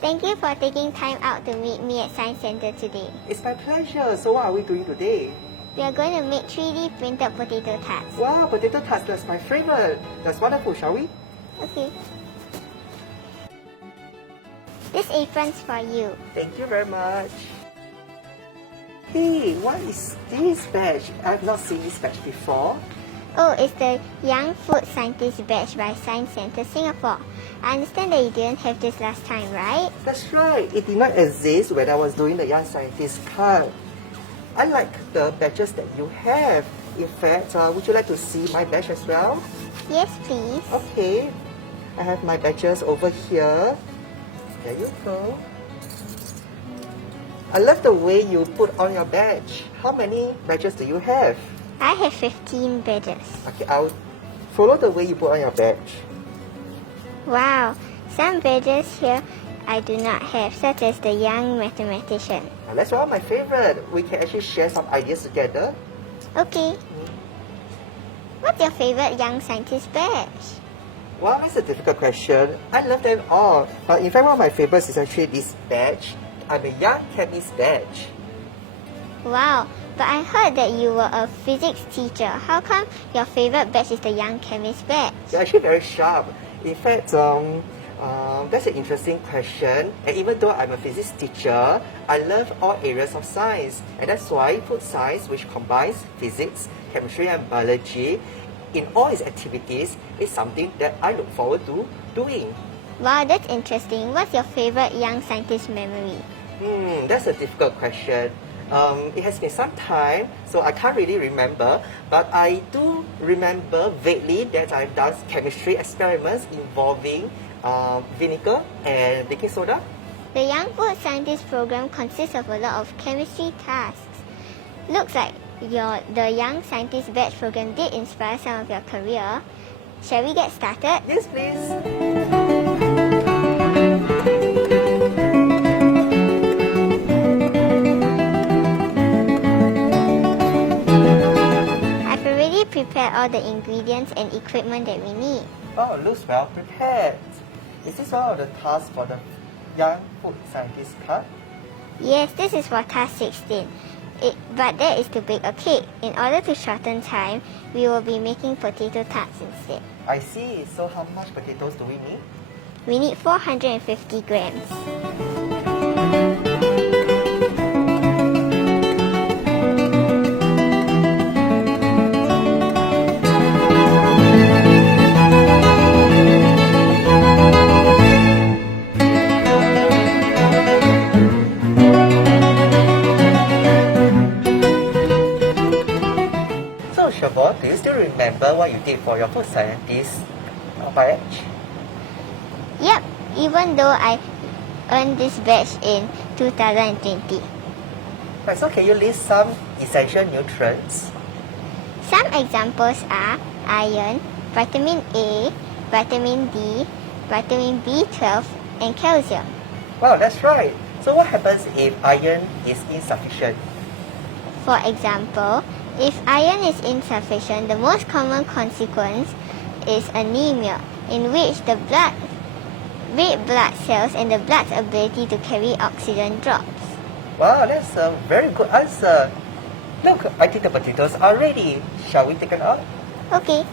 Thank you for taking time out to meet me at Science Center today. It's my pleasure. So what are we doing today? We are going to make 3D printed potato tarts. Wow, potato tarts, that's my favorite. That's wonderful, shall we? Okay. This apron's for you. Thank you very much. Hey, what is this badge? I've not seen this badge before. Oh, it's the Young Food Scientist badge by Science Center Singapore. I understand that you didn't have this last time, right? That's right. It did not exist when I was doing the Young Scientist card. I like the badges that you have. In fact, would you like to see my badge as well? Yes, please. Okay. I have my badges over here. There you go. I love the way you put on your badge. How many badges do you have? I have 15 badges. Okay, I'll follow the way you put on your badge. Wow, some badges here I do not have, such as the Young Mathematician. Now, that's one of my favorite. We can actually share some ideas together. Okay. What's your favorite Young Scientist badge? Wow, that's a difficult question. I love them all. But in fact, one of my favorites is actually this badge. I'm a Young Chemist badge. Wow, but I heard that you were a physics teacher. How come your favorite badge is the Young Chemist badge? You're actually very sharp. In fact, that's an interesting question. And even though I'm a physics teacher, I love all areas of science. And that's why food science, which combines physics, chemistry, and biology, in all its activities, is something that I look forward to doing. Wow, that's interesting. What's your favorite Young Scientist memory? That's a difficult question. It has been some time, so I can't really remember, but I do remember vaguely that I've done chemistry experiments involving vinegar and baking soda. The Young Food Scientist program consists of a lot of chemistry tasks. Looks like the Young Scientist badge program did inspire some of your career. Shall we get started? Yes, please. Prepare all the ingredients and equipment that we need. Oh, looks well prepared. Is this all of the tasks for the Young Food Scientist card? Yes, this is for task 16. But that is to bake a cake. In order to shorten time, we will be making potato tarts instead. I see. So how much potatoes do we need? We need 450 grams. Shavonne, do you still remember what you did for your food scientist badge? Yep, even though I earned this badge in 2020. Right, so can you list some essential nutrients? Some examples are iron, vitamin A, vitamin D, vitamin B12, and calcium. Wow, that's right. So what happens if iron is insufficient? For example, if iron is insufficient, the most common consequence is anemia, in which the red blood cells and the blood's ability to carry oxygen drops. Wow, that's a very good answer. Look, I think the potatoes are ready. Shall we take it out? Okay.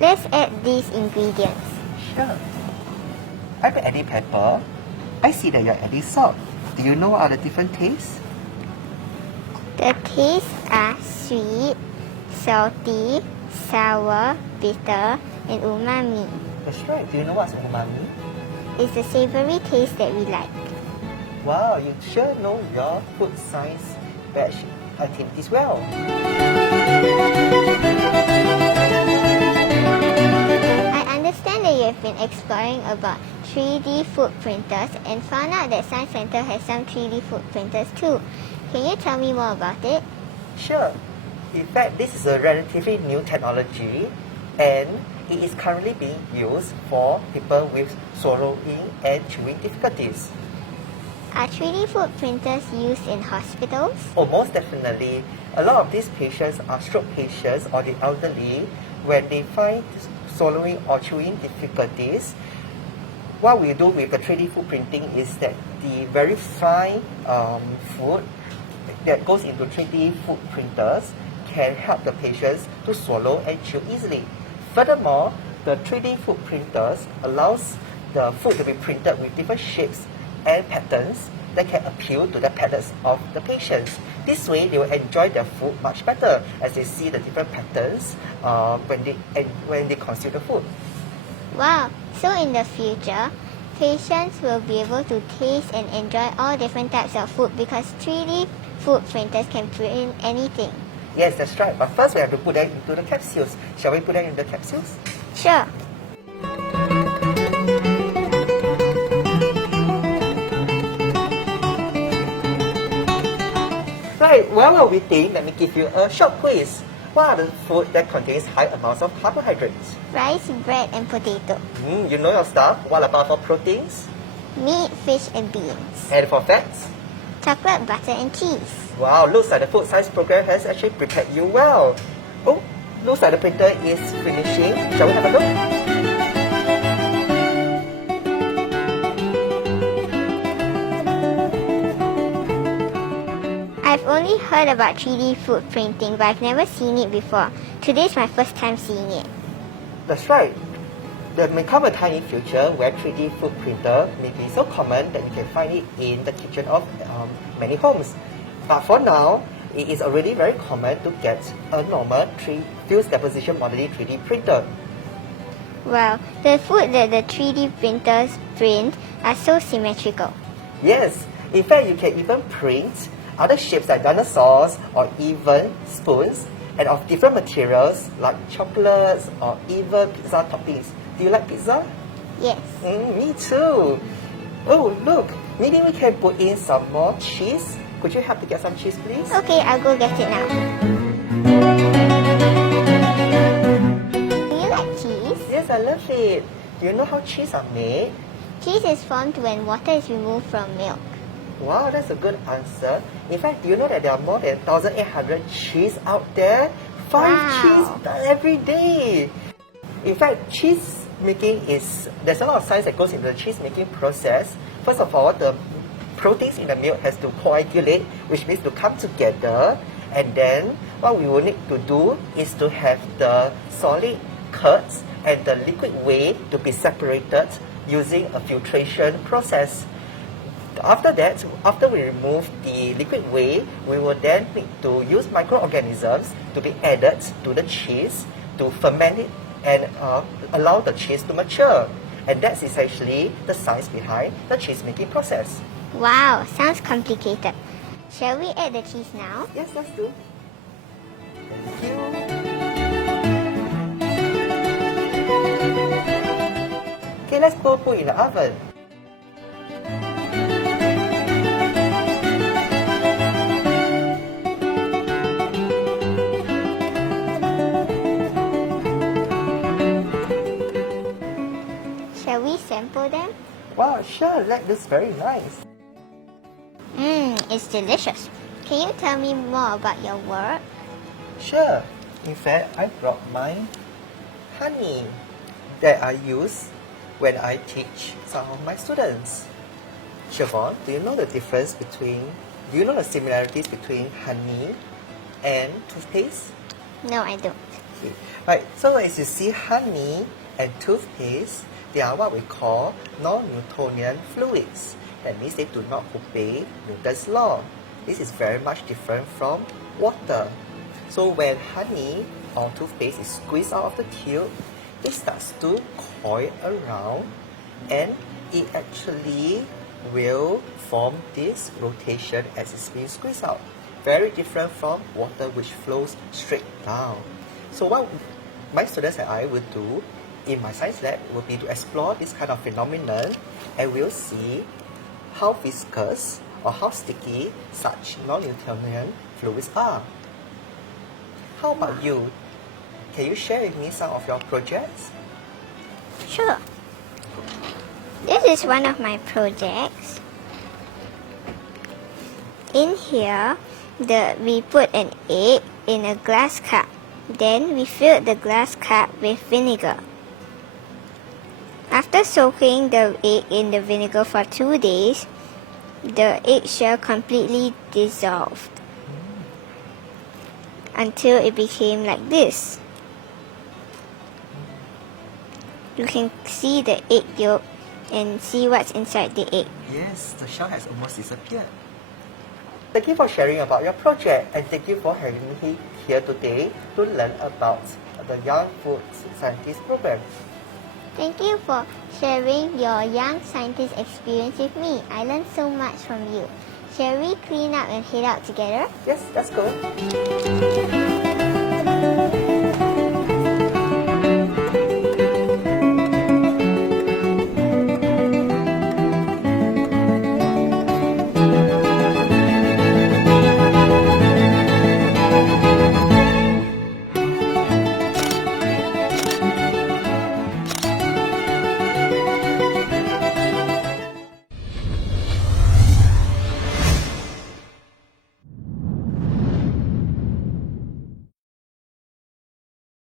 Let's add these ingredients. Sure. I'm adding pepper. I see that you're adding salt. Do you know what are the different tastes? The tastes are sweet, salty, sour, bitter, and umami. That's right. Do you know what's umami? It's the savory taste that we like. Wow, you sure know your food science batch activities well. I understand that you have been exploring about 3D food printers and found out that Science Center has some 3D food printers too. Can you tell me more about it? Sure. In fact, this is a relatively new technology and it is currently being used for people with swallowing and chewing difficulties. Are 3D food printers used in hospitals? Oh, most definitely. A lot of these patients are stroke patients or the elderly. When they find swallowing or chewing difficulties, what we do with the 3D food printing is that the very fine food that goes into 3D food printers can help the patients to swallow and chew easily. Furthermore, the 3D food printers allows the food to be printed with different shapes and patterns that can appeal to the palates of the patients. This way, they will enjoy their food much better as they see the different patterns when they consume the food. Wow, so in the future, patients will be able to taste and enjoy all different types of food because 3D food printers can print anything. Yes, that's right. But first, we have to put them into the capsules. Shall we put them in the capsules? Sure. Right, while we're waiting, let me give you a short quiz. What are the food that contains high amounts of carbohydrates? Rice, bread, and potato. You know your stuff. What about for proteins? Meat, fish, and beans. And for fats? Chocolate, butter, and cheese. Wow, looks like the food science program has actually prepared you well. Oh, looks like the printer is finishing. Shall we have a look? I've only heard about 3D food printing, but I've never seen it before. Today's my first time seeing it. That's right. There may come a time in future where 3D food printer may be so common that you can find it in the kitchen of many homes. But for now, it is already very common to get a normal fused deposition modeling 3D printer. Wow, the food that the 3D printers print are so symmetrical. Yes, in fact, you can even print other shapes like dinosaurs or even spoons and of different materials like chocolates or even pizza toppings. Do you like pizza? Yes. Me too. Oh, look, maybe we can put in some more cheese. Could you help to get some cheese, please? Okay, I'll go get it now. Do you like cheese? Yes, I love it. Do you know how cheese are made? Cheese is formed when water is removed from milk. Wow, that's a good answer. In fact, do you know that there are more than 1,800 cheese out there? 5 Wow. cheese done every day. In fact, cheese making there's a lot of science that goes into the cheese making process. First of all, the proteins in the milk has to coagulate, which means to come together. And then what we will need to do is to have the solid curds and the liquid whey to be separated using a filtration process. After that, after we remove the liquid whey, we will then need to use microorganisms to be added to the cheese to ferment it and allow the cheese to mature. And that's essentially the science behind the cheese making process. Wow, sounds complicated. Shall we add the cheese now? Yes, let's do. Thank you. Okay, let's put it in the oven. Shall we sample them? Wow, sure, that looks very nice. It's delicious. Can you tell me more about your work? Sure. In fact, I brought my honey that I use when I teach some of my students. Shavonne, do you know the similarities between honey and toothpaste? No, I don't. Okay. Right, so as you see, honey and toothpaste, they are what we call non-Newtonian fluids. That means they do not obey Newton's law. This is very much different from water. So when honey or toothpaste is squeezed out of the tube, it starts to coil around and it actually will form this rotation as it's being squeezed out. Very different from water which flows straight down. So what my students and I will do in my science lab will be to explore this kind of phenomenon and we'll see how viscous or how sticky such non-Newtonian fluids are. How about you? Can you share with me some of your projects? Sure. This is one of my projects. In here, we put an egg in a glass cup. Then we filled the glass cup with vinegar. After soaking the egg in the vinegar for 2 days, the eggshell completely dissolved until it became like this. You can see the egg yolk and see what's inside the egg. Yes, the shell has almost disappeared. Thank you for sharing about your project, and thank you for having me here today to learn about the Young Food Scientist program. Thank you for sharing your young scientist experience with me. I learned so much from you. Shall we clean up and head out together? Yes, let's go.